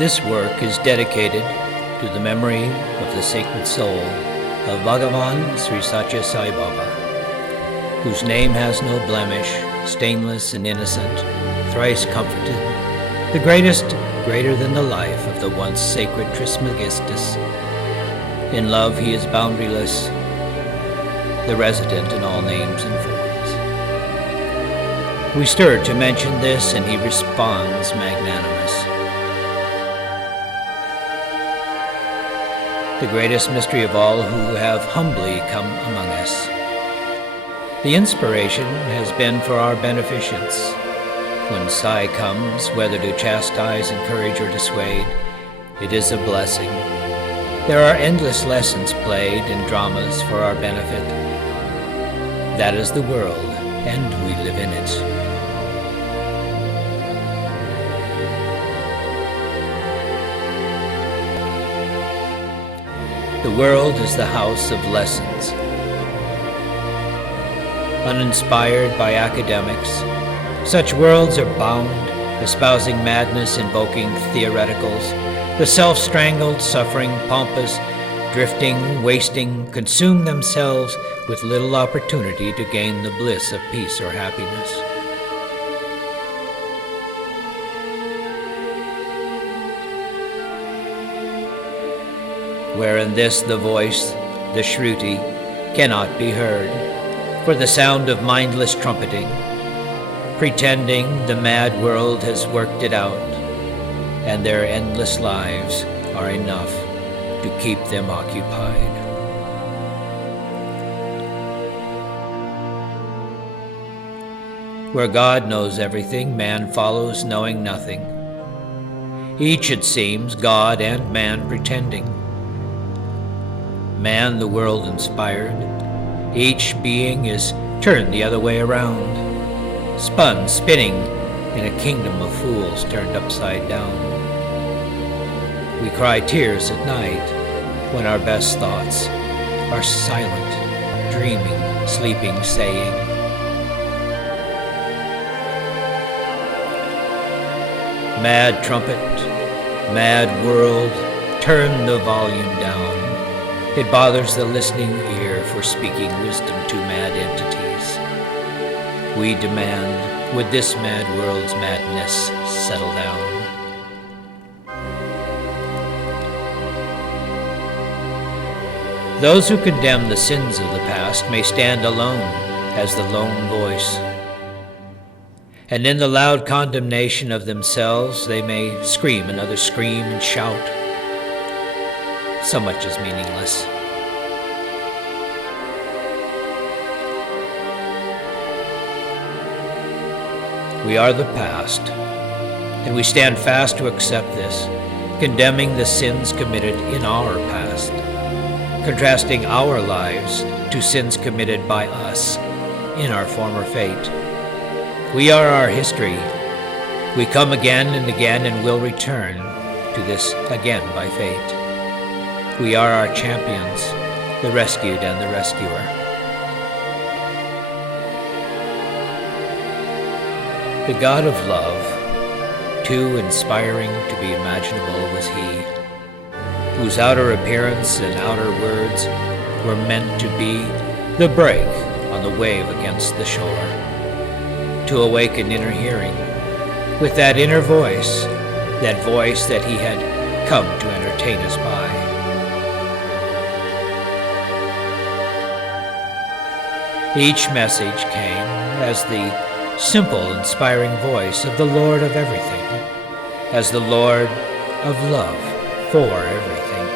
This work is dedicated to the memory of the sacred soul of Bhagavan Sri Satya Sai Baba, whose name has no blemish, stainless and innocent, thrice comforted, the greatest, greater than the life of the once sacred Trismegistus. In love he is boundaryless, the resident in all names and forms. We stir to mention this, and he responds magnanimous. The greatest mystery of all, who have humbly come among us. The inspiration has been for our beneficence. When Sai comes, whether to chastise, encourage, or dissuade, it is a blessing. There are endless lessons played in dramas for our benefit. That is the world, and we live in it. The world is the house of lessons. Uninspired by academics, such worlds are bound, espousing madness, invoking theoreticals, the self-strangled, suffering, pompous, drifting, wasting, consume themselves with little opportunity to gain the bliss of peace or happiness. Where in this the voice, the Shruti, cannot be heard, for the sound of mindless trumpeting, pretending the mad world has worked it out, and their endless lives are enough to keep them occupied. Where God knows everything, man follows knowing nothing. Each, it seems, God and man pretending. Man the world inspired, each being is turned the other way around, spun, spinning in a kingdom of fools turned upside down. We cry tears at night when our best thoughts are silent, dreaming, sleeping, saying, "Mad trumpet, mad world, turn the volume down. It bothers the listening ear for speaking wisdom to mad entities. We demand, would this mad world's madness settle down?" Those who condemn the sins of the past may stand alone as the lone voice. And in the loud condemnation of themselves, they may scream another scream and shout. So much is meaningless. We are the past, and we stand fast to accept this, condemning the sins committed in our past, contrasting our lives to sins committed by us in our former fate. We are our history. We come again and again and will return to this again by fate. We are our champions, the rescued and the rescuer. The God of love, too inspiring to be imaginable was he, whose outer appearance and outer words were meant to be the break on the wave against the shore, to awaken inner hearing, with that inner voice that he had come to entertain us by. Each message came as the simple, inspiring voice of the Lord of everything, as the Lord of love for everything,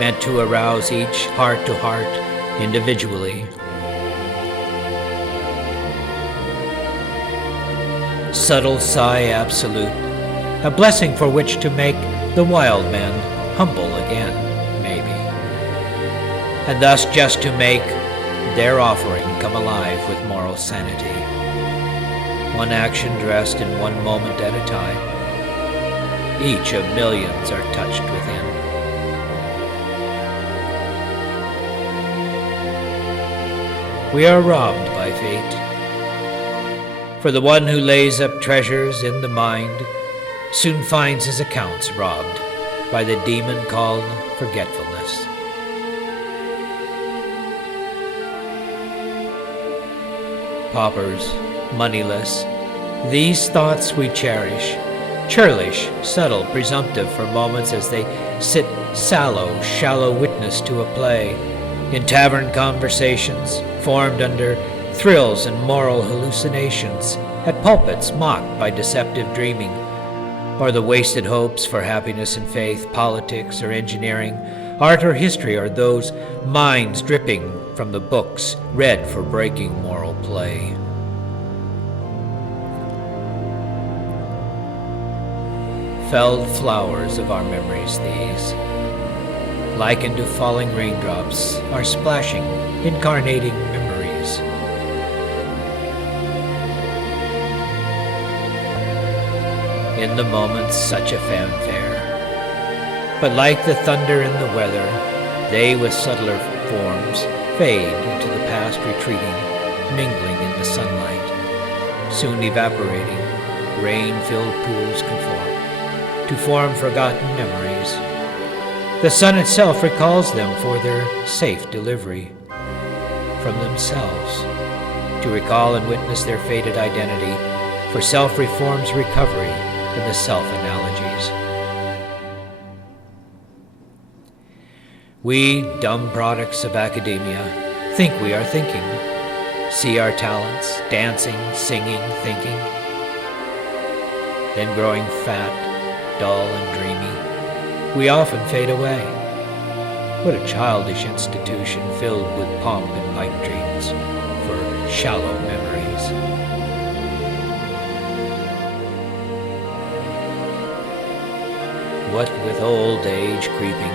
meant to arouse each heart to heart individually. Subtle Sai absolute, a blessing for which to make the wild man humble again, maybe, and thus just to make their offering come alive with moral sanity. One action dressed in one moment at a time. Each of millions are touched within. We are robbed by fate. For the one who lays up treasures in the mind soon finds his accounts robbed by the demon called forgetfulness. Paupers, moneyless, these thoughts we cherish, churlish, subtle, presumptive for moments as they sit sallow, shallow witness to a play, in tavern conversations, formed under thrills and moral hallucinations, at pulpits mocked by deceptive dreaming, or the wasted hopes for happiness and faith, politics or engineering, art or history, or those minds dripping from the books read for breaking moral play. Felled flowers of our memories these, likened to falling raindrops, are splashing, incarnating memories. In the moment such a fanfare, but like the thunder and the weather, they with subtler forms fade into the past retreating, mingling in the sunlight, soon evaporating, rain-filled pools conform, to form forgotten memories. The sun itself recalls them for their safe delivery from themselves, to recall and witness their faded identity for self-reform's recovery in the self-analogies. We, dumb products of academia, think we are thinking, see our talents, dancing, singing, thinking, then growing fat, dull, and dreamy, we often fade away. What a childish institution filled with pomp and pipe dreams for shallow memories. What with old age creeping,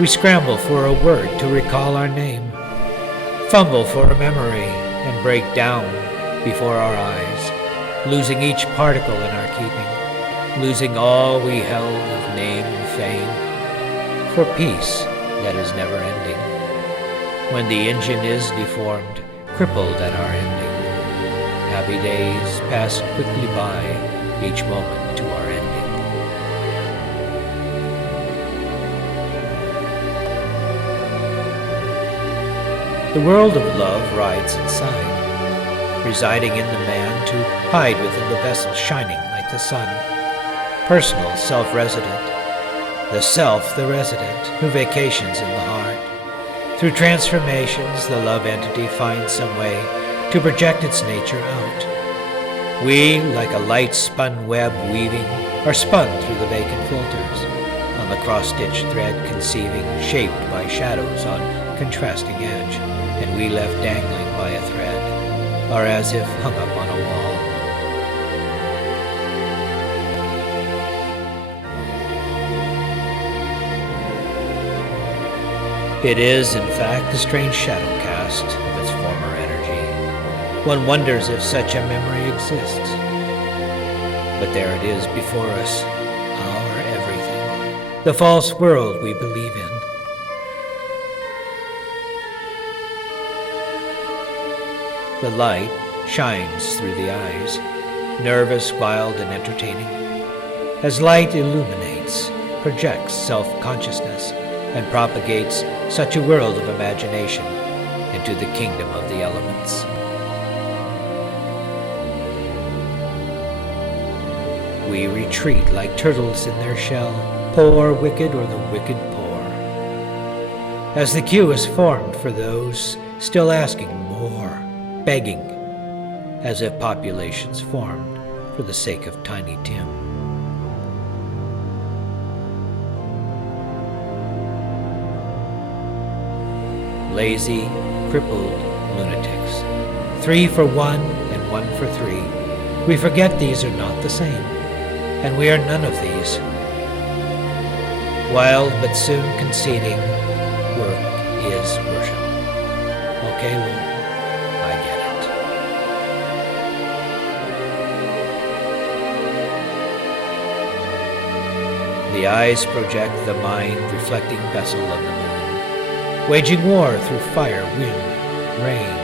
we scramble for a word to recall our name, fumble for a memory, and break down before our eyes, losing each particle in our keeping, losing all we held of name and fame, for peace that is never ending, when the engine is deformed, crippled at our ending. Happy days pass quickly by, each moment to our ending. The world of love rides inside, residing in the man to hide within the vessel shining like the sun. Personal, self-resident, the self, the resident, who vacations in the heart. Through transformations, the love entity finds some way to project its nature out. We, like a light-spun web weaving, are spun through the vacant filters, on the cross-stitched thread conceiving, shaped by shadows on contrasting edge, and we left dangling by a thread, or as if hung up on a wall. It is, in fact, a strange shadow cast of its former energy. One wonders if such a memory exists. But there it is before us, our everything, the false world we believe in. The light shines through the eyes, nervous, wild, and entertaining. As light illuminates, projects self-consciousness, and propagates such a world of imagination into the kingdom of the elements. We retreat like turtles in their shell, poor wicked or the wicked poor, as the queue is formed for those still asking more, begging, as if populations formed for the sake of Tiny Tim. Lazy, crippled lunatics, 3 for 1 and 1 for 3. We forget these are not the same, and we are none of these. Wild but soon conceding, work is worship. Okay, Lord, I get it. The eyes project the mind-reflecting vessel of the moon, waging war through fire, wind, rain,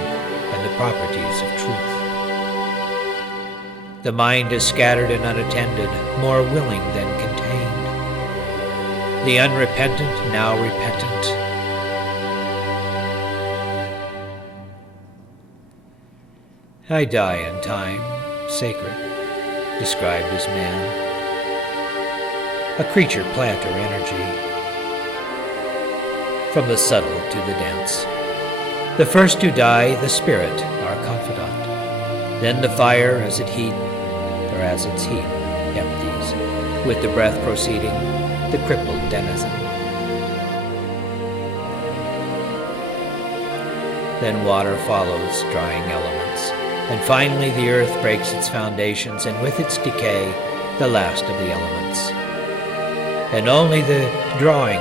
and the properties of truth. The mind is scattered and unattended, more willing than contained. The unrepentant now repentant. I die in time, sacred, described as man. A creature plant or energy, from the subtle to the dense. The first to die, the spirit, our confidant. Then the fire as its heat empties, with the breath proceeding, the crippled denizen. Then water follows, drying elements, and finally the earth breaks its foundations, and with its decay, the last of the elements. And only the drying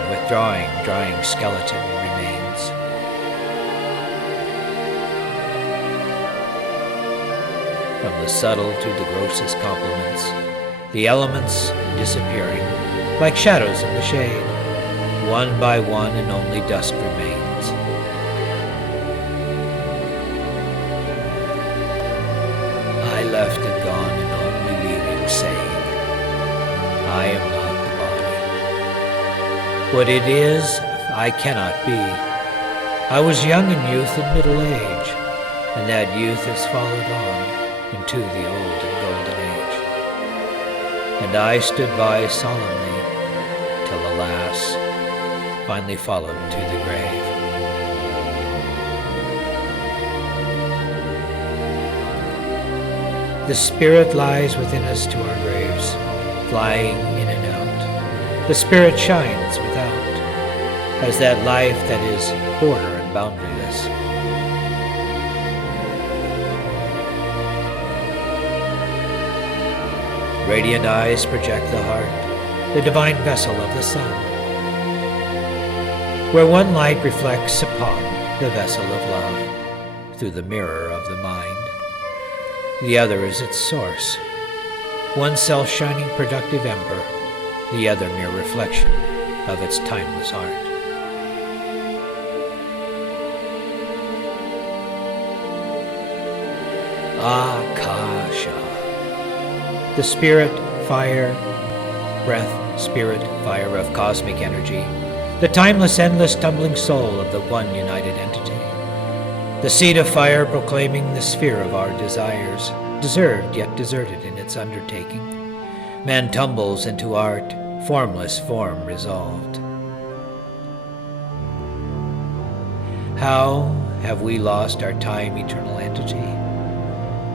skeleton remains. From the subtle to the grossest complements, the elements disappearing, like shadows in the shade, one by one, and only dust remains. I left and gone, and only leaving, saying, I am not the body. What it is, I cannot be. I was young in youth and middle age, and that youth has followed on into the old and golden age. And I stood by solemnly, till alas, finally followed to the grave. The spirit lies within us to our graves, flying in and out. The spirit shines without, as that life that is border and boundaryless. Radiant eyes project the heart, the divine vessel of the sun, where one light reflects upon the vessel of love through the mirror of the mind. The other is its source, one self-shining productive ember, the other mere reflection of its timeless art. Akshaya. The spirit, fire, breath, spirit, fire of cosmic energy, the timeless, endless, tumbling soul of the one united entity. The seed of fire proclaiming the sphere of our desires, deserved yet deserted in its undertaking. Man tumbles into art, formless form resolved. How have we lost our time eternal entity?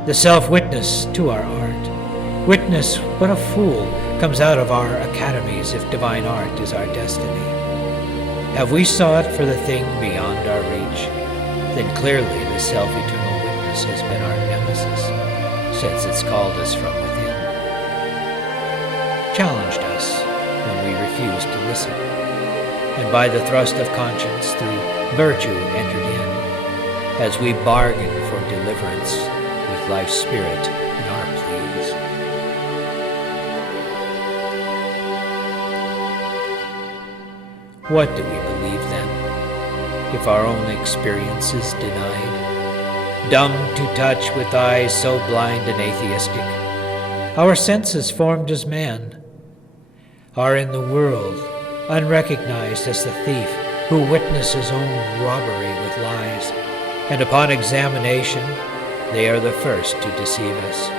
The self-witness to our art. Witness what a fool comes out of our academies if divine art is our destiny. Have we sought for the thing beyond our reach? Then clearly the self-eternal witness has been our nemesis, since it's called us from within. Challenged us when we refused to listen, and by the thrust of conscience through virtue entered in, as we bargained for deliverance with life's spirit in our pleas. What do we believe then, if our own experience is denied? Dumb to touch with eyes so blind and atheistic, our senses formed as man are in the world, unrecognized as the thief who witnessed his own robbery with lies, and upon examination, they are the first to deceive us.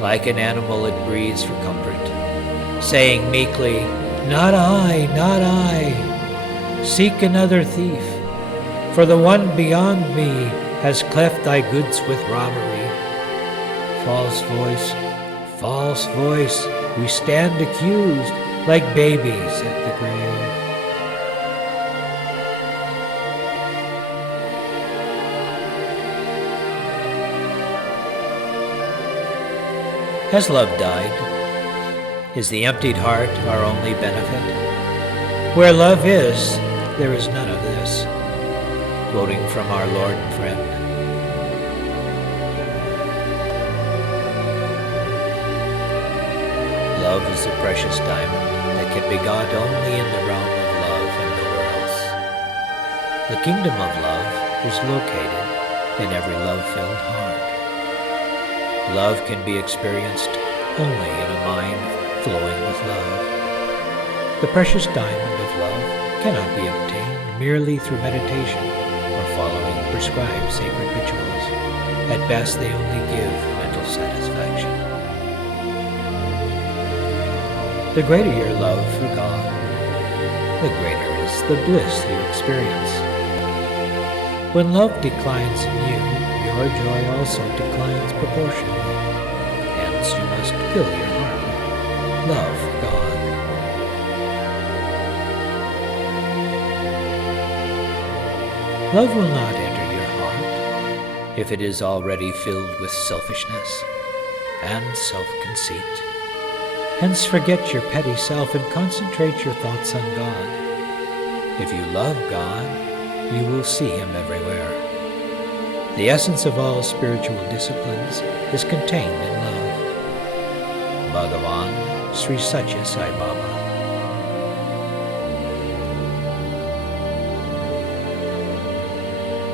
Like an animal it breathes for comfort, saying meekly, not I, not I. Seek another thief, for the one beyond me has cleft thy goods with robbery. False voice, we stand accused like babies at the grave. Has love died? Is the emptied heart our only benefit? Where love is, there is none of this. Quoting from our Lord and friend. Love is a precious diamond that can be got only in the realm of love and nowhere else. The kingdom of love is located in every love-filled heart. Love can be experienced only in a mind flowing with love. The precious diamond of love cannot be obtained merely through meditation or following prescribed sacred rituals. At best, they only give mental satisfaction. The greater your love for God, the greater is the bliss you experience. When love declines in you, your joy also declines proportionally. Hence, you must fill your heart with love for God. Love will not enter your heart if it is already filled with selfishness and self-conceit. Hence, forget your petty self and concentrate your thoughts on God. If you love God, you will see Him everywhere. The essence of all spiritual disciplines is contained in love. Bhagavan Sri Satya Sai Baba.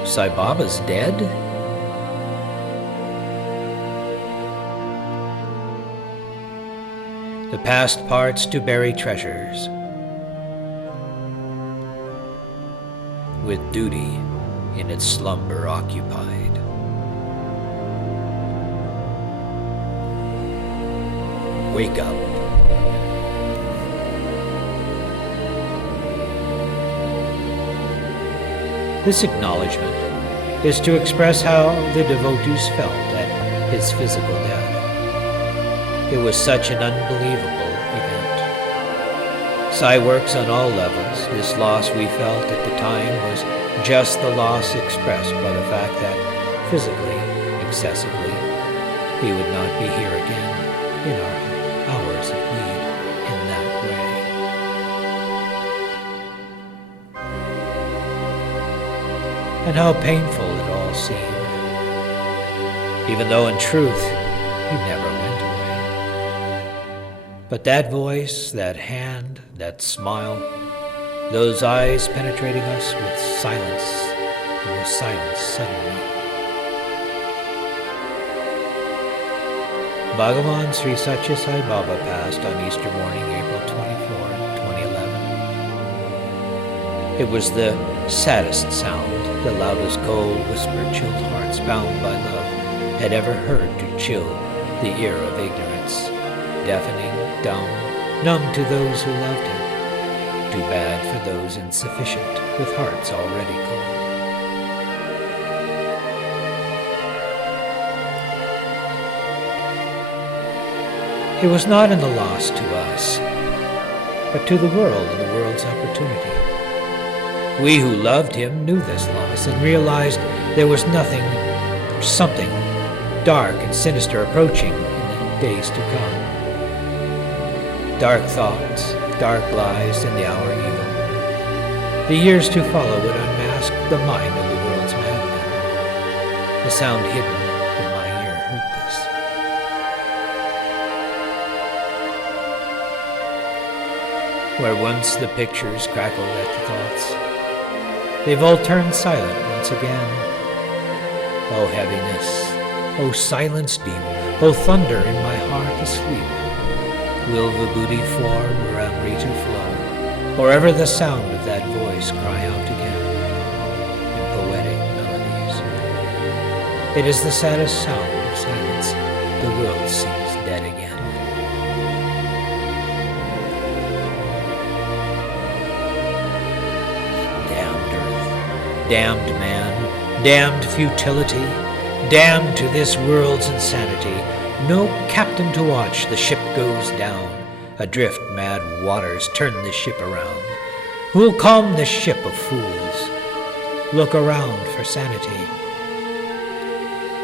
Sai Baba's dead? The past parts to bury treasures, with duty in its slumber occupied. Wake up. This acknowledgement is to express how the devotees felt at his physical death. It was such an unbelievable event. Sai works on all levels. This loss we felt at the time was just the loss expressed by the fact that, physically, excessively, he would not be here again in our hours of need in that way. And how painful it all seemed, even though in truth he never went away. But that voice, that hand, that smile, those eyes penetrating us with silence, and with silence suddenly. Bhagavan Sri Satya Sai Baba passed on Easter morning, April 24, 2011. It was the saddest sound the loudest cold whisper chilled hearts bound by love had ever heard to chill the ear of ignorance, deafening, dumb, numb to those who loved him. Too bad for those insufficient, with hearts already cold. It was not in the loss to us, but to the world and the world's opportunity. We who loved him knew this loss and realized there was nothing or something dark and sinister approaching in the days to come. Dark thoughts, dark lies, and the hour evil. The years to follow would unmask the mind of the world's madman. The sound hidden in my ear heard this. Where once the pictures crackled at the thoughts, they've all turned silent once again. O heaviness, O silence deep, O thunder in my heart asleep. Will Vibhuti form or Amrita flow, or ever the sound of that voice cry out again in poetic melodies? It is the saddest sound of silence. The world seems dead again. Damned earth, damned man, damned futility, damned to this world's insanity. No captain to watch, the ship goes down. Adrift mad waters turn the ship around. Who'll calm the ship of fools? Look around for sanity.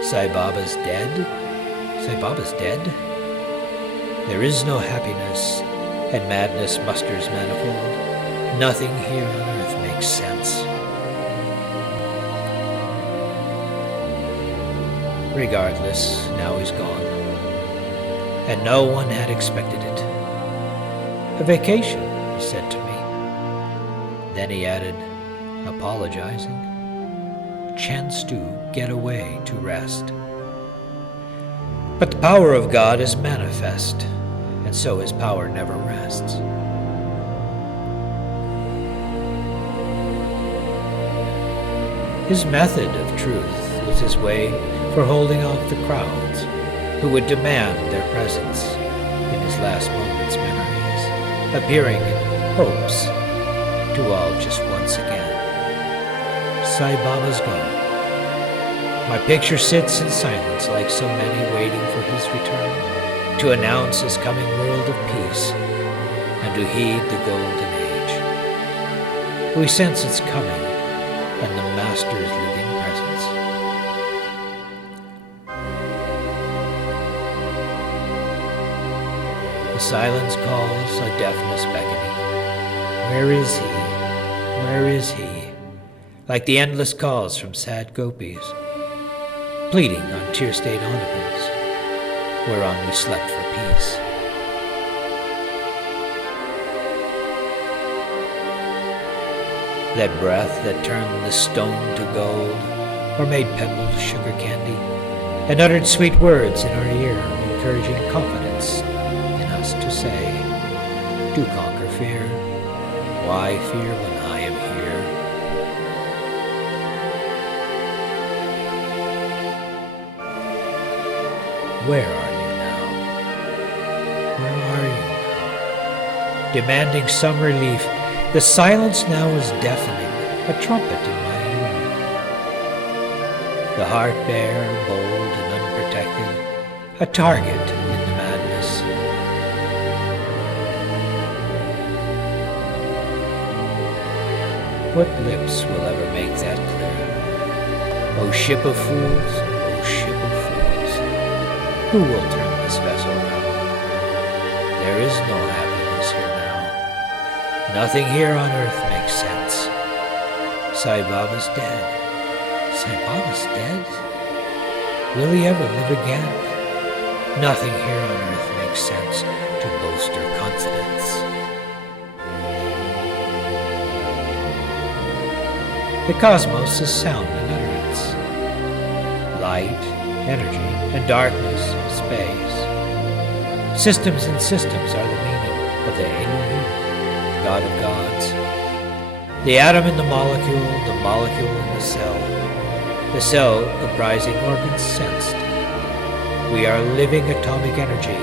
Sai Baba's dead? Sai Baba's dead? There is no happiness, and madness musters manifold. Nothing here on earth makes sense. Regardless, now he's gone. And no one had expected it. A vacation, he said to me. Then he added, apologizing, chance to get away to rest. But the power of God is manifest, and so his power never rests. His method of truth was his way for holding off the crowds who would demand their presence in his last moments' memories, appearing in hopes to all just once again. Sai Baba's gone. My picture sits in silence like so many waiting for his return, to announce his coming world of peace and to heed the golden age. We sense its coming and the Master's living presence. The silence calls, a deafness beckoning. Where is he? Where is he? Like the endless calls from sad gopis, pleading on tear-stained ottomans, whereon we slept for peace. That breath that turned the stone to gold, or made pebbles sugar candy, and uttered sweet words in our ear, encouraging confidence in us to say, do conquer fear. Why fear when I am here? Where are you now? Where are you now? Demanding some relief, the silence now is deafening, a trumpet in my ear. The heart bare, bold and unprotected, a target in the madness. What lips will ever make that clear? O ship of fools, O ship of fools, who will turn this vessel round? There is no happiness here now. Nothing here on earth makes sense. Sai Baba's dead. Sai Baba's dead? Will he ever live again? Nothing here on earth makes sense to bolster confidence. The cosmos is sound and utterance. Light, energy, and darkness, space. Systems and systems are the meaning of the Elohim, God of gods. The atom in the molecule in the cell comprising organs sensed. We are living atomic energy,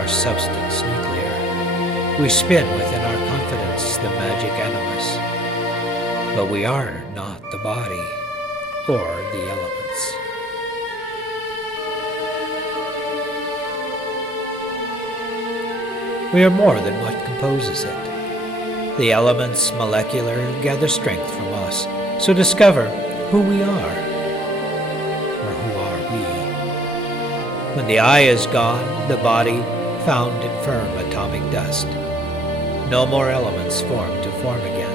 our substance nuclear. We spin within our confidence the magic animus. But we are not the body or the elements. We are more than what composes it. The elements, molecular, gather strength from us, so discover who we are, or who are we. When the I is gone, the body found in firm atomic dust. No more elements form to form again.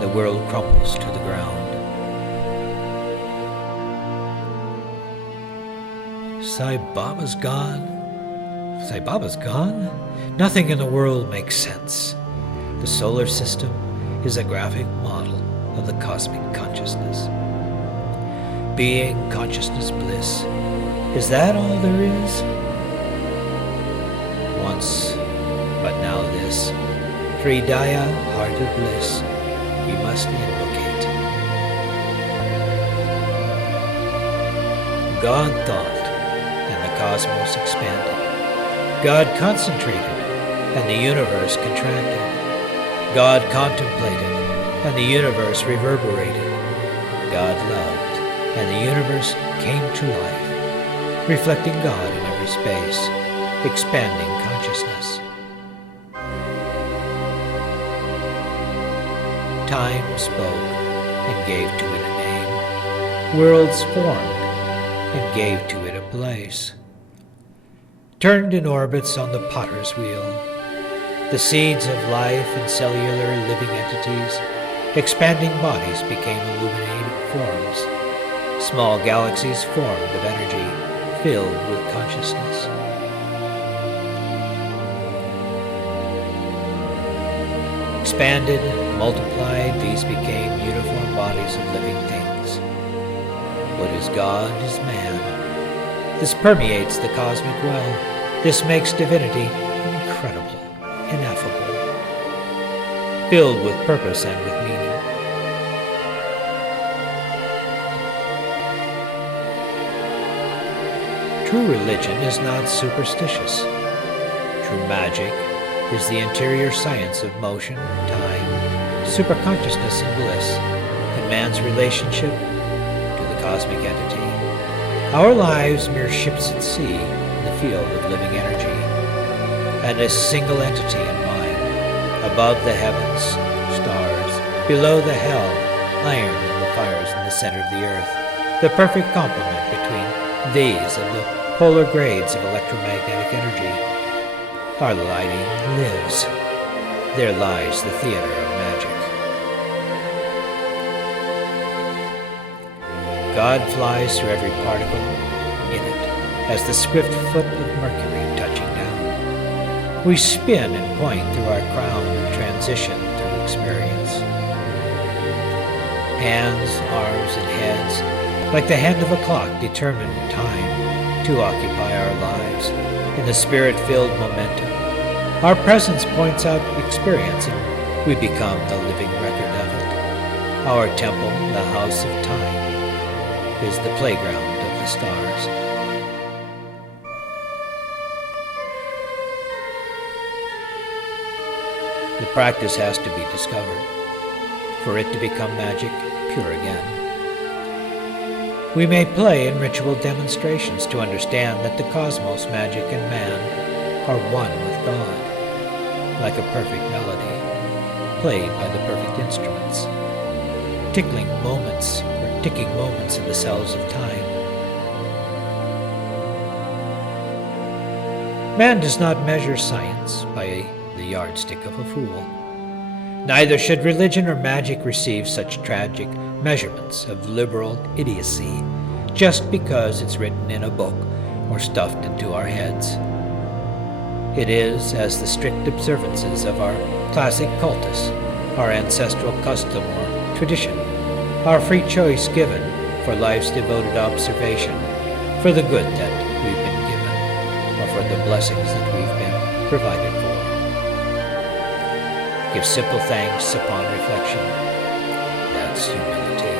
The world crumbles to the ground. Sai Baba's gone? Sai Baba's gone? Nothing in the world makes sense. The solar system is a graphic model of the cosmic consciousness. Being, consciousness, bliss. Is that all there is? Once, but now this. Hridaya, heart of bliss. We must invocate. God thought, and the cosmos expanded. God concentrated, and the universe contracted. God contemplated, and the universe reverberated. God loved, and the universe came to life, reflecting God in every space, expanding consciousness. Time spoke and gave to it a name. Worlds formed and gave to it a place. Turned in orbits on the potter's wheel. The seeds of life and cellular living entities, expanding bodies became illuminated forms. Small galaxies formed of energy filled with consciousness. Expanded, multiplied, these became uniform bodies of living things. What is God is man. This permeates the cosmic well. This makes divinity incredible, ineffable, filled with purpose and with meaning. True religion is not superstitious. True magic is the interior science of motion, time, superconsciousness, and bliss in man's relationship to the cosmic entity. Our lives mere ships at sea in the field of living energy, and a single entity in mind, above the heavens, stars, below the hell, iron and the fires in the center of the earth, the perfect complement between these and the polar grades of electromagnetic energy. Our lighting lives. There lies the theater of magic. God flies through every particle in it, as the swift foot of Mercury touching down. We spin and point through our crown and transition through experience. Hands, arms, and heads, like the hand of a clock, determine time to occupy our lives in the spirit-filled momentum. Our presence points out experience, and we become the living record of it. Our temple, the house of time, is the playground of the stars. The practice has to be discovered for it to become magic pure again. We may play in ritual demonstrations to understand that the cosmos, magic, and man are one with God, like a perfect melody, played by the perfect instruments, ticking moments in the cells of time. Man does not measure science by the yardstick of a fool. Neither should religion or magic receive such tragic measurements of liberal idiocy just because it's written in a book or stuffed into our heads. It is as the strict observances of our classic cultus, our ancestral custom or tradition, our free choice given for life's devoted observation, for the good that we've been given, or for the blessings that we've been provided for. Give simple thanks upon reflection. That's humility.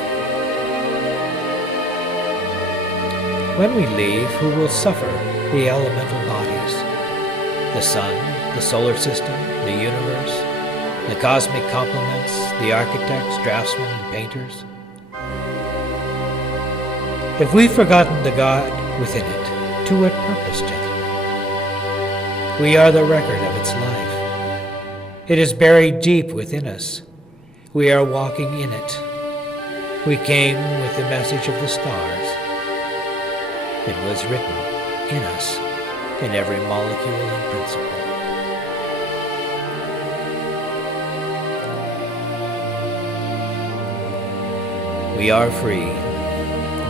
When we leave, who will suffer the elemental bodies? The sun, the solar system, the universe, the cosmic complements, the architects, draftsmen, and painters. If we've forgotten the God within it, to what purpose, gentlemen? We are the record of its life. It is buried deep within us. We are walking in it. We came with the message of the stars. It was written in us, in every molecule and principle. We are free.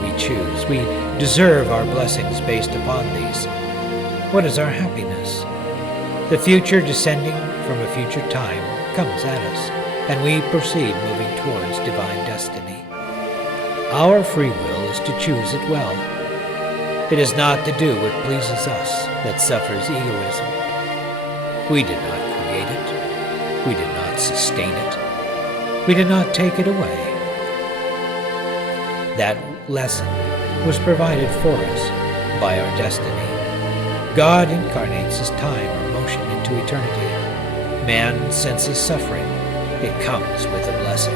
We choose. We deserve our blessings based upon these. What is our happiness? The future descending from a future time comes at us, and we proceed moving towards divine destiny. Our free will is to choose it well. It is not to do what pleases us that suffers egoism. We did not create it. We did not sustain it. We did not take it away. That lesson was provided for us by our destiny. God incarnates as time or motion into eternity. Man senses suffering. It comes with a blessing.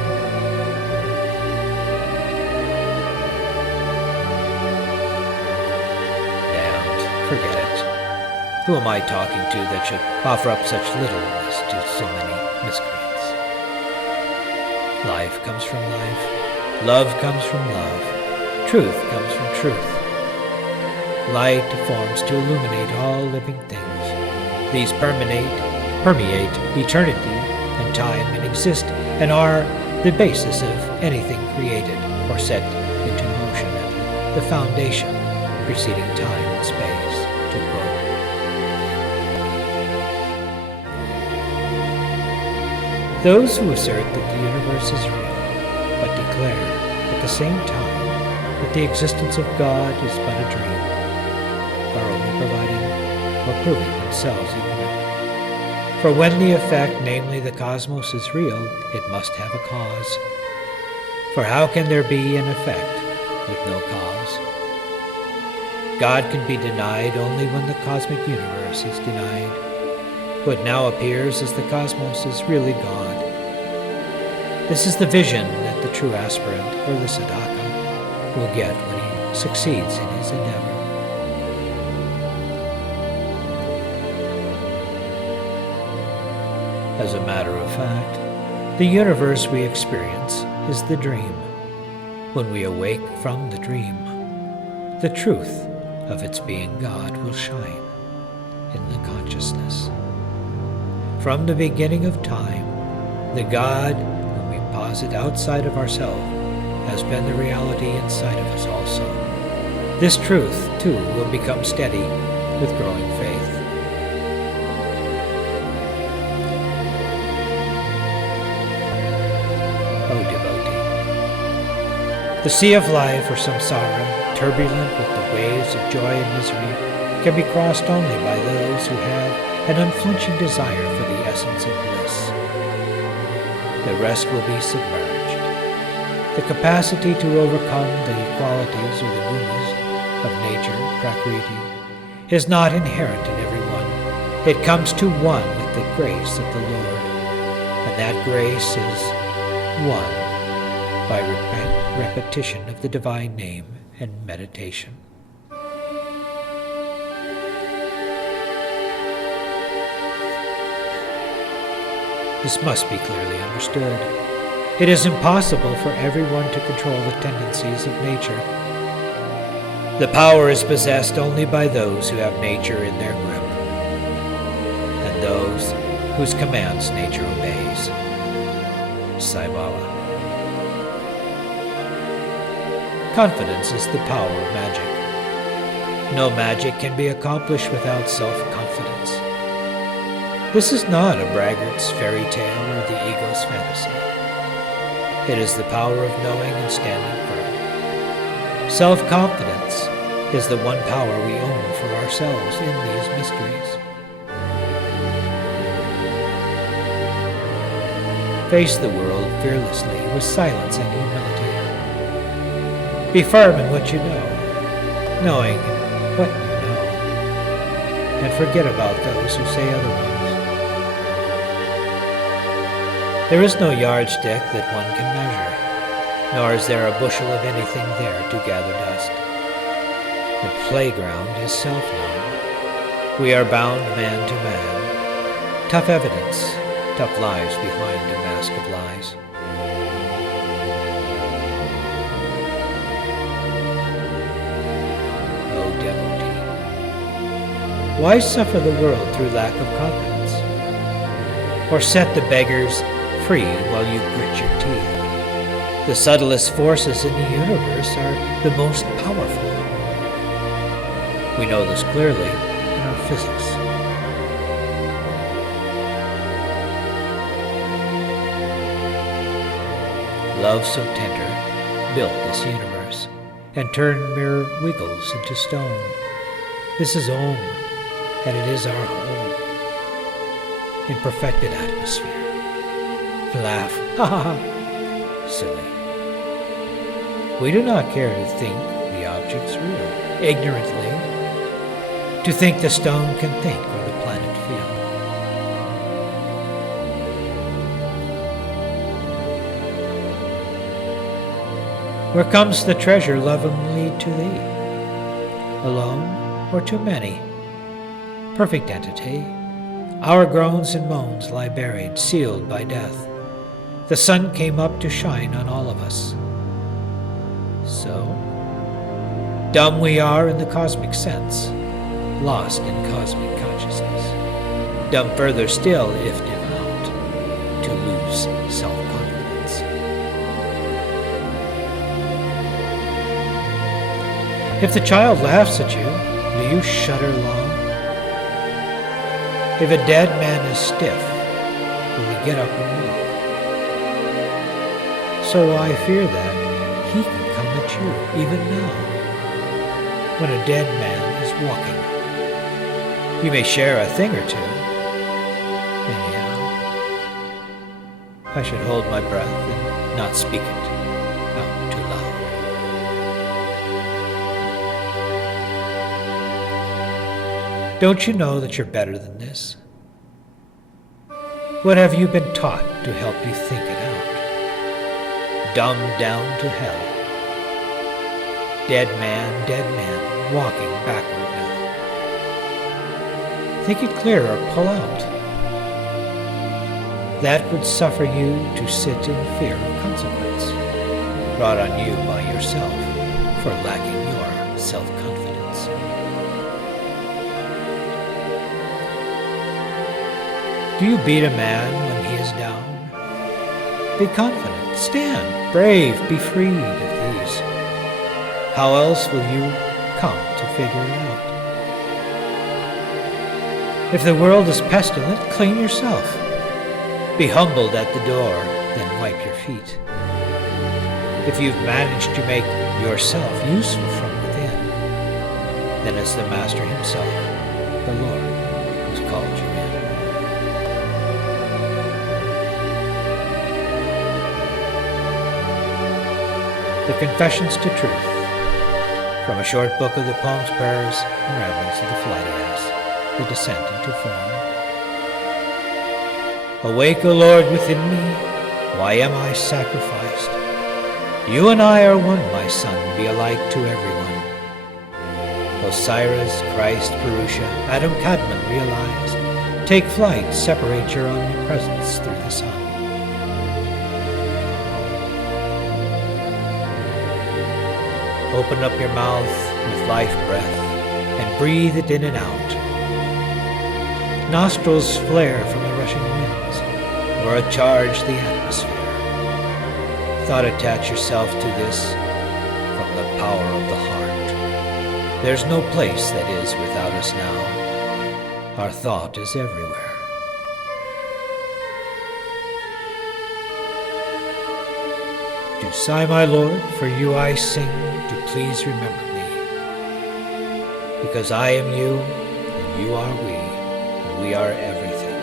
Damned, forget it. Who am I talking to that should offer up such littleness to so many miscreants? Life comes from life. Love comes from love. Truth comes from truth. Light forms to illuminate all living things. These permeate eternity and time and exist and are the basis of anything created or set into motion and the foundation preceding time and space, to quote. Those who assert that the universe is real, but declare at the same time that that the existence of God is but a dream, are only providing or proving themselves ignorant. For when the effect, namely the cosmos, is real, it must have a cause. For how can there be an effect with no cause? God can be denied only when the cosmic universe is denied. What now appears as the cosmos is really God. This is the vision that the true aspirant, or the sadhaka, will get when he succeeds in his endeavor. As a matter of fact, the universe we experience is the dream. When we awake from the dream, the truth of its being God will shine in the consciousness. From the beginning of time, the God whom we posit outside of ourselves has been the reality inside of us also. This truth, too, will become steady with growing faith. O devotee, the sea of life, or samsara, turbulent with the waves of joy and misery, can be crossed only by those who have an unflinching desire for the essence of bliss. The rest will be submerged. The capacity to overcome the qualities or the gunas of nature, prakriti, is not inherent in everyone. It comes to one with the grace of the Lord, and that grace is won by repetition of the divine name and meditation. This must be clearly understood. It is impossible for everyone to control the tendencies of nature. The power is possessed only by those who have nature in their grip, and those whose commands nature obeys. Sai Baba. Confidence is the power of magic. No magic can be accomplished without self-confidence. This is not a braggart's fairy tale or the ego's fantasy. It is the power of knowing and standing firm. Self-confidence is the one power we own for ourselves in these mysteries. Face the world fearlessly with silence and humility. Be firm in what you know, knowing what you know, and forget about those who say otherwise. There is no yardstick that one can measure, nor is there a bushel of anything there to gather dust. The playground is self-known. We are bound man to man. Tough evidence, tough lives behind a mask of lies. O devotee, why suffer the world through lack of confidence? Or set the beggars free while you grit your teeth? The subtlest forces in the universe are the most powerful. We know this clearly in our physics. Love so tender built this universe and turned mere wiggles into stone. This is Om, and it is our home. In perfected atmosphere. Laugh, ha ha ha, silly. We do not care to think the object's real, ignorantly, to think the stone can think or the planet feel. Where comes the treasure lovingly to thee? Alone or to many? Perfect entity, our groans and moans lie buried, sealed by death. The sun came up to shine on all of us. So, dumb we are in the cosmic sense, lost in cosmic consciousness. Dumb further still if devout, to lose self-confidence. If the child laughs at you, do you shudder long? If a dead man is stiff, will he get up and walk? So I fear that he can come at you, even now, when a dead man is walking. You may share a thing or two. Anyhow, I should hold my breath and not speak it out too loud. Don't you know that you're better than this? What have you been taught to help you think it out? Dumbed down to hell. Dead man, walking backward now. Think it clear or pull out. That would suffer you to sit in fear of consequence, brought on you by yourself for lacking your self-confidence. Do you beat a man when he is down? Be confident, stand, brave, be freed of these. How else will you come to figure it out? If the world is pestilent, clean yourself. Be humbled at the door, then wipe your feet. If you've managed to make yourself useful from within, then it's the Master himself, the Lord, who's called you in. The Confessions to Truth, from a short book of the Poems, Prayers, and Ramblings of the Flighty Ass, The Descent into Form. Awake, O Lord, within me, why am I sacrificed? You and I are one, my son, be alike to everyone. Osiris, Christ, Purusha, Adam Kadmon realized, take flight, separate your omnipresence through the sun. Open up your mouth with life breath and breathe it in and out. Nostrils flare from the rushing winds, or charge the atmosphere. Thought attach yourself to this from the power of the heart. There's no place that is without us now. Our thought is everywhere. Do sigh, my Lord, for you I sing, to please remember me. Because I am you, and you are we, and we are everything.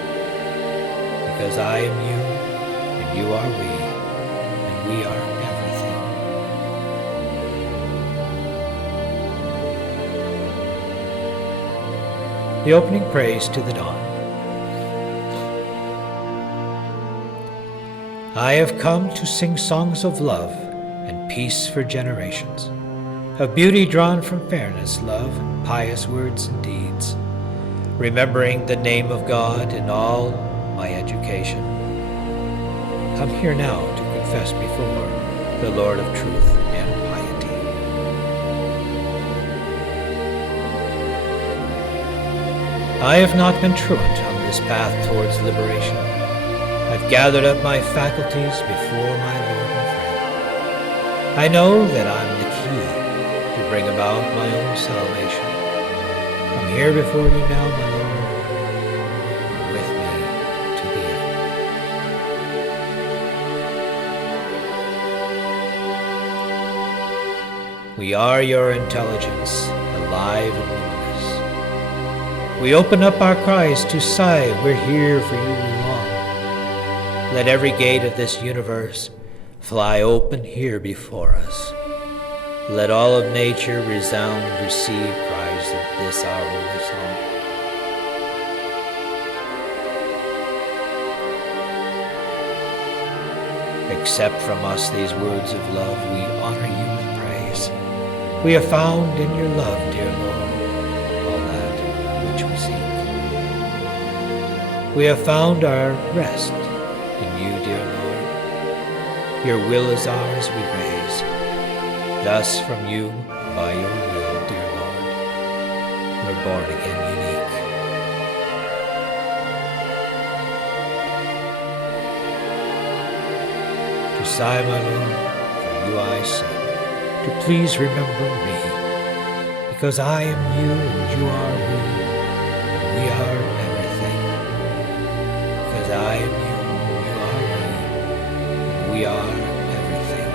Because I am you, and you are we, and we are everything. The opening praise to the dawn. I have come to sing songs of love and peace for generations, of beauty drawn from fairness, love, and pious words and deeds, remembering the name of God in all my education. Come here now to confess before the Lord of truth and piety. I have not been truant on this path towards liberation. I've gathered up my faculties before my Lord and friend. I know that I'm the key to bring about my own salvation. I'm here before you now, my Lord, with me to the end. We are your intelligence, alive and luminous. We open up our cries to sigh, we're here for you long. Let every gate of this universe fly open here before us. Let all of nature resound, receive cries of this our holy song. Accept from us these words of love, we honor you with praise. We have found in your love, dear Lord, all that which we seek. We have found our rest in you, dear Lord. Your will is ours we raise. Thus from you, by your will, dear Lord, we're born again unique. To sigh, my Lord, for you I sing, to please remember me. Because I am you and you are we, and we are everything. Because I am you. We are everything.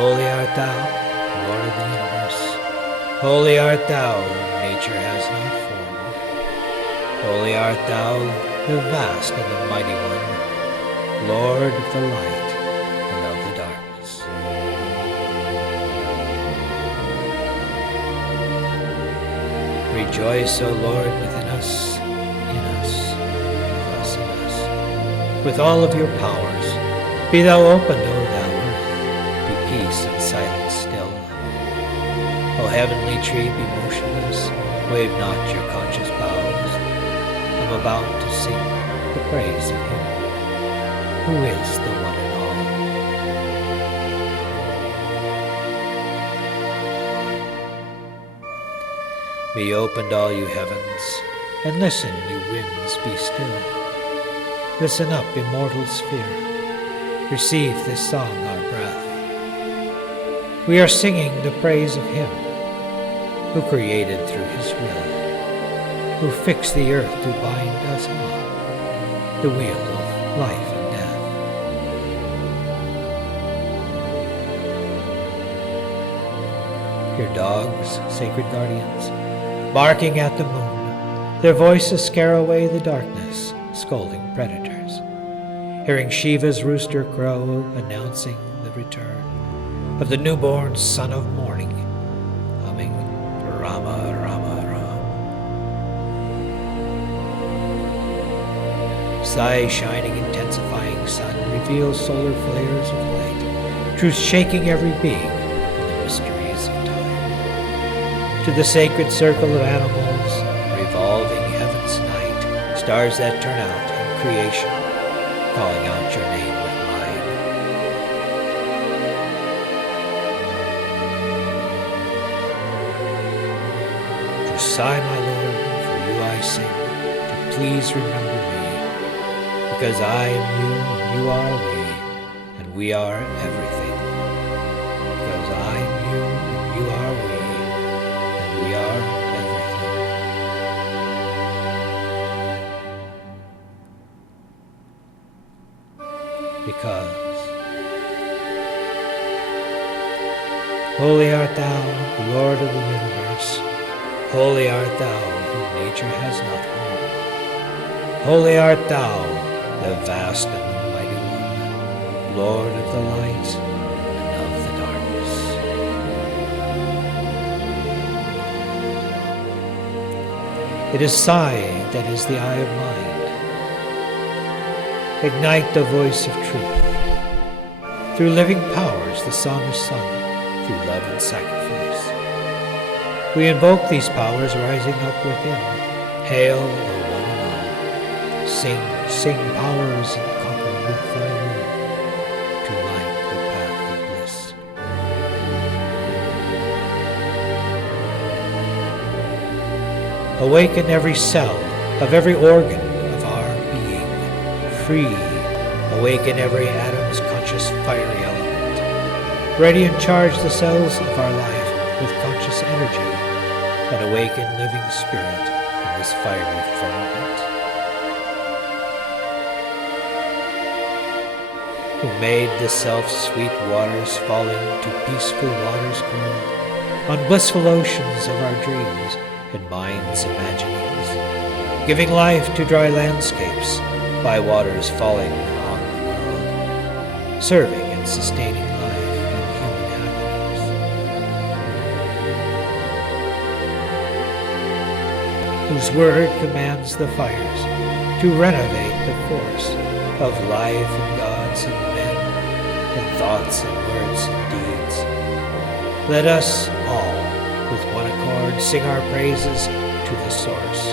Holy art thou, Lord of the universe. Holy art thou, whom nature has not formed. Holy art thou, the vast and the mighty one, Lord of the light and of the darkness. Rejoice, O Lord, within us, in us, with us, in us. With all of your powers, be thou opened, O thou earth, be peace and silence still. O heavenly tree, be motionless, wave not your conscious boughs. I'm about to sing the praise of him who is the one and all. Be opened, all you heavens, and listen, you winds, be still. Listen up, immortal sphere, receive this song, our breath. We are singing the praise of him who created through his will, who fixed the earth to bind us on the wheel of life and death. Your dogs, sacred guardians, barking at the moon, their voices scare away the darkness, scolding predators. Hearing Shiva's rooster crow announcing the return of the newborn son of morning, humming Rama, Rama, Ram. Thy shining, intensifying sun reveals solar flares of light, truth shaking every being in the mysteries of time. To the sacred circle of animals, revolving heaven's night, stars that turn out in creation, calling out your name with mine. To sigh, my Lord, for you I sing, to please remember me, because I am you and you are we, and we are everything. Because I am you and you are we, and we are everything. Because holy art thou, Lord of the universe, holy art thou, whom nature has not formed. Holy art thou, the vast and the mighty one, Lord of the light and of the darkness. It is Sai that is the eye of mind. Ignite the voice of truth. Through living powers the song is sung, through love and sacrifice. We invoke these powers rising up within. Hail, O one and all. Sing, sing powers and conquer with thy will to light the path of bliss. Awaken every cell of every organ of our being. Free, awaken every atom's conscious fiery element. Ready and charge the cells of our life with conscious energy, and awaken living spirit in this fiery firmament. Who made the self-sweet waters fall into peaceful waters cold, on blissful oceans of our dreams and minds' imaginings, giving life to dry landscapes by waters falling on the world, serving and sustaining life and human happiness. Whose word commands the fires to renovate the force of life and gods and men, and thoughts and words and deeds. Let us all, with one accord, sing our praises to the source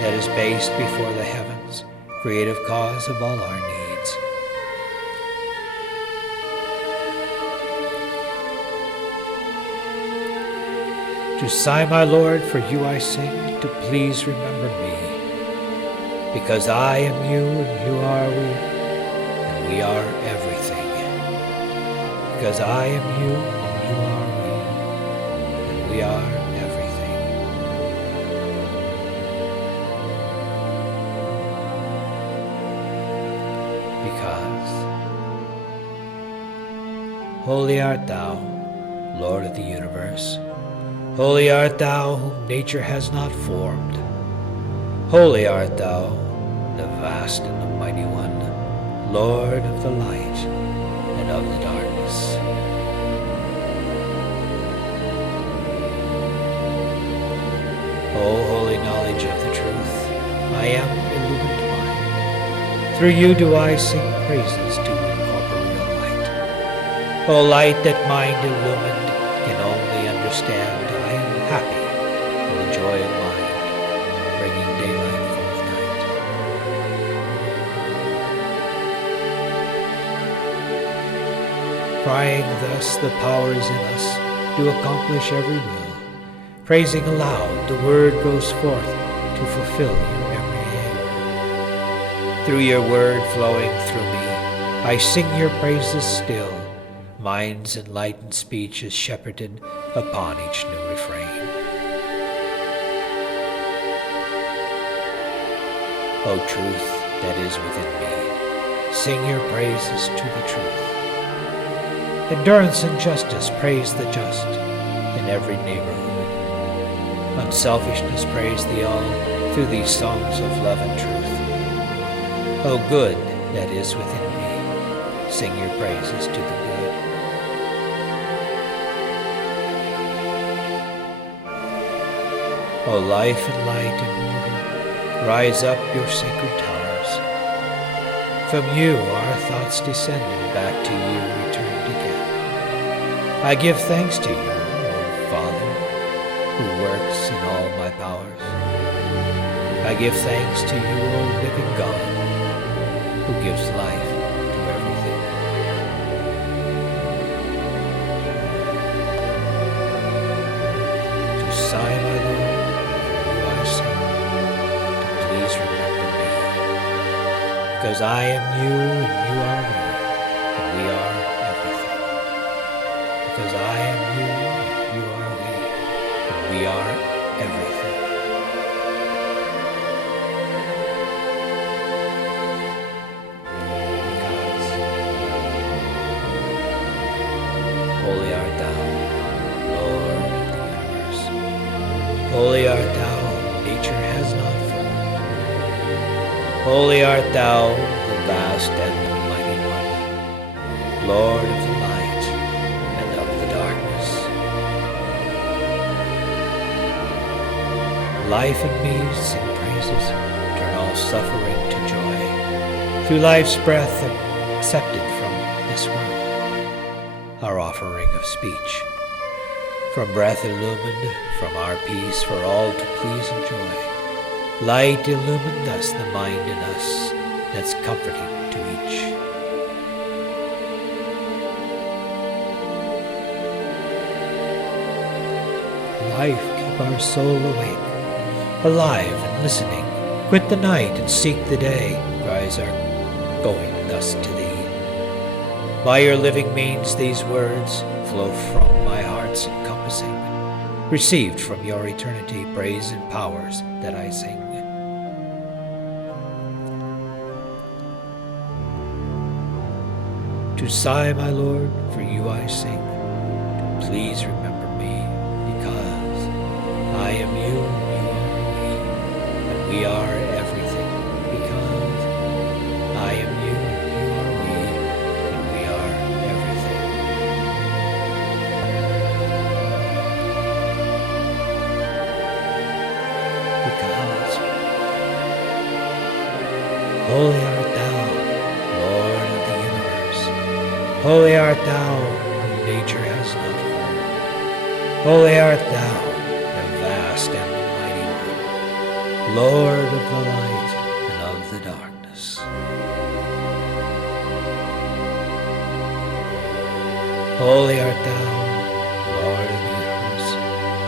that is based before the heavens, creative cause of all our needs. To sigh, my Lord, for you I sing, to please remember me, because I am you and you are we, and we are everything. Because I am you and you are we, and we are everything. Because Holy art thou, Lord of the universe. Holy art thou, whom nature has not formed. Holy art thou, the vast and the mighty one, Lord of the light and of the darkness. O holy knowledge of the truth, I am illumined mind. Through you do I sing praises to incorporeal light. O light that mind illumined can only understand, I am happy in the joy of mind, bringing daylight forth night. Crying thus, the powers in us do accomplish every will. Praising aloud, the word goes forth to fulfill your every aim. Through your word flowing through me, I sing your praises still. Mind's enlightened speech is shepherded upon each new refrain. O truth that is within me, sing your praises to the truth. Endurance and justice praise the just in every neighborhood. Unselfishness praise the all through these songs of love and truth. O good that is within me, sing your praises to the good. O life and light immortal, rise up your sacred towers. From you our thoughts descending, back to you returned again. I give thanks to you, O Father, who works in all my powers. I give thanks to you, O living God, who gives life to everything. To sigh, my Lord, for you I sing, to please remember me, because I am you and you are we, and we are everything. Because I am you and you are we, and we are everything. Holy art thou, Lord of the universe. Holy art thou, whom nature has not formed. Holy art thou, the vast and the mighty one, Lord of the light and of the darkness. Life and me sing praises, turn all suffering to joy. Through life's breath accepted from this world, our offering of speech. From breath illumined, from our peace for all to please enjoy. Light illumined thus the mind in us, that's comforting to each. Life, keep our soul awake, alive and listening. Quit the night and seek the day, cries our going thus to thee. By your living means these words flow from my heart's encompassing, received from your eternity praise and powers that I sing. To sigh, my Lord, for you I sing, to please remember me, because I am you, you are we, and we are everything, because I am you, you are we, and we are everything. Because holy art thou, Lord of the universe. Holy art thou, whom nature has not formed. Holy art thou, the vast and the mighty one, Lord of the light and of the darkness. Holy art thou, Lord of the universe.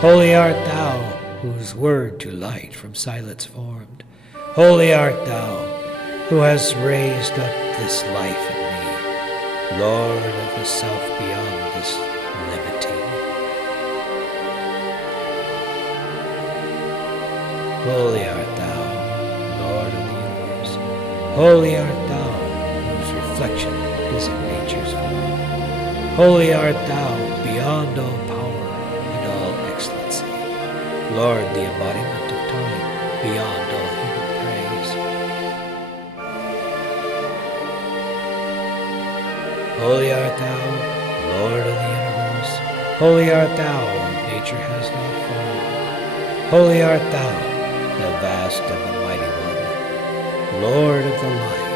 Holy art thou, whose word to light from silence formed. Holy art thou, who hast raised up this life in me, Lord of the self beyond this limiting. Holy art thou, Lord of the universe. Holy art thou, whose reflection is in nature's form. Holy art thou, beyond all power and all excellency. Lord, the embodiment of time, beyond all human praise. Holy art thou, Lord of the universe. Holy art thou, nature has not formed. Holy art thou, the vast and the mighty one, Lord of the light.